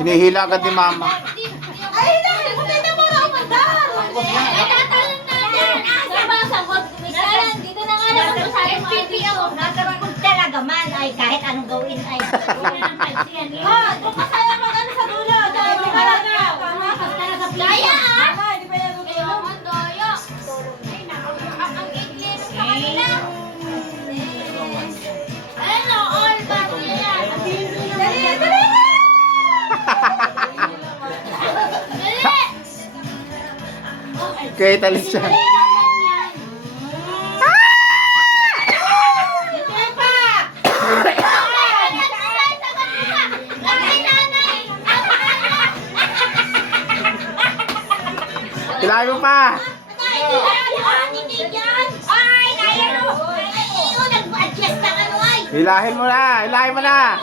Hinihila agad ni mama. Ay, dahil hindi na mo na umandar. Ay, tatalon na yan. Sabang-sabot. Dito na nga naman po sa akin mga video. Kung talaga man ay kahit anong gawin ay Ha, doon ka saya mag-ano sa dulo. Dahil di ba lang na. Daya ah! Mama, hindi pa yan tutulong. Ang daya. Ang ikli ng sa kanila. Ano, all back yan. Dali, dali. Dali! Kaya talis siya. Hindi pa. Hilahin mo pa. nag-adjust na ano ay. Hilahin mo na. Hilahin mo na.